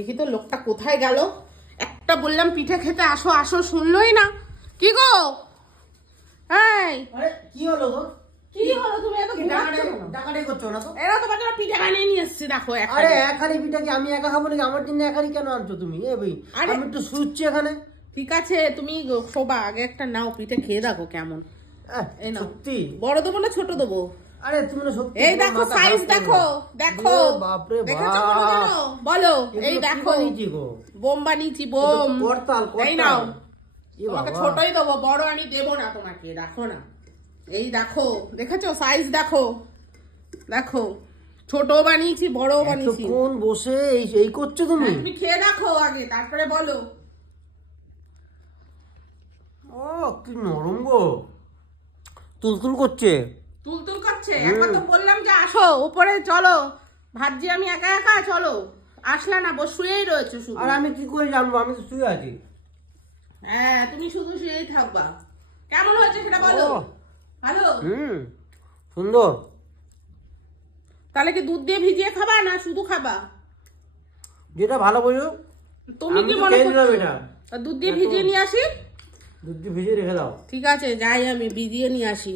দেখি তো লোকটা কোথায় গেল। একটা বললাম পিঠে খেতে আসো আসো, শুনলোই না। কি গো, এই কি হলো গো? কি হলো? তুমি এত ডাকাডাকি করছো না তো? এরা তোমার জন্য পিঠে বানিয়ে নিয়ে এসেছি, দেখো। আরে এক হাড়ি পিঠা কি আমি একা খাবো নাকি? আমার জন্য এক হাড়ি কেন আনছো তুমি? এ ভাই আমি একটু শুচ্ছি এখানে। ঠিক আছে, তুমি শোবা, আগে একটা নাও পিঠে খেয়ে দেখো কেমন। এই নাও। সত্যি? বড় দেবো না ছোট দেবো? আরে তুমি না সত্যি? এই দেখো সাইজ, দেখো দেখো। বাপরে দেখেছো বাপ, বলো। এই দেখো নিচি গো, বোম বানিয়েছি, বোম। করতাল এই নাও, এ তোমাকে বাবা, ছোটই দেবো, বড় আমি দেবো না তোমাকে। দেখো না, এই দেখো, দেখেছো সাইজ দেখো, দেখো ছোট বানিয়েছি, বড় বানিয়েছি। কোন বসে এই করছো তুমি? তুমি খেয়ে দেখো আগে, তারপরে বলো। ও কি নরম গো, তুলতুল করছে। তুলতুল করছে? একবার তো বললাম যে আসো উপরে, চলো ভাবছি আমি একা একা, চলো আসলা না, শুয়েই রয়েছে শুধু। আর আমি কি করে জানবো? আমি তো শুয়ে আছি। হ্যাঁ, তুমি শুধু শুয়েই থাকবা। কেমন হয়েছে সেটা বলো। ভালো? সুন্দর। তাহলে কি দুধ দিয়ে ভিজিয়ে খাবা না শুধু খাবা? যেটা ভালো বোঝো। তুমি কি মনে করছো? দুধ দিয়ে ভিজিয়ে নিয়ে আসি? দুধ দিয়ে ভিজিয়ে রেখে দাও। ঠিক আছে, যাই আমি ভিজিয়ে নিয়ে আসি।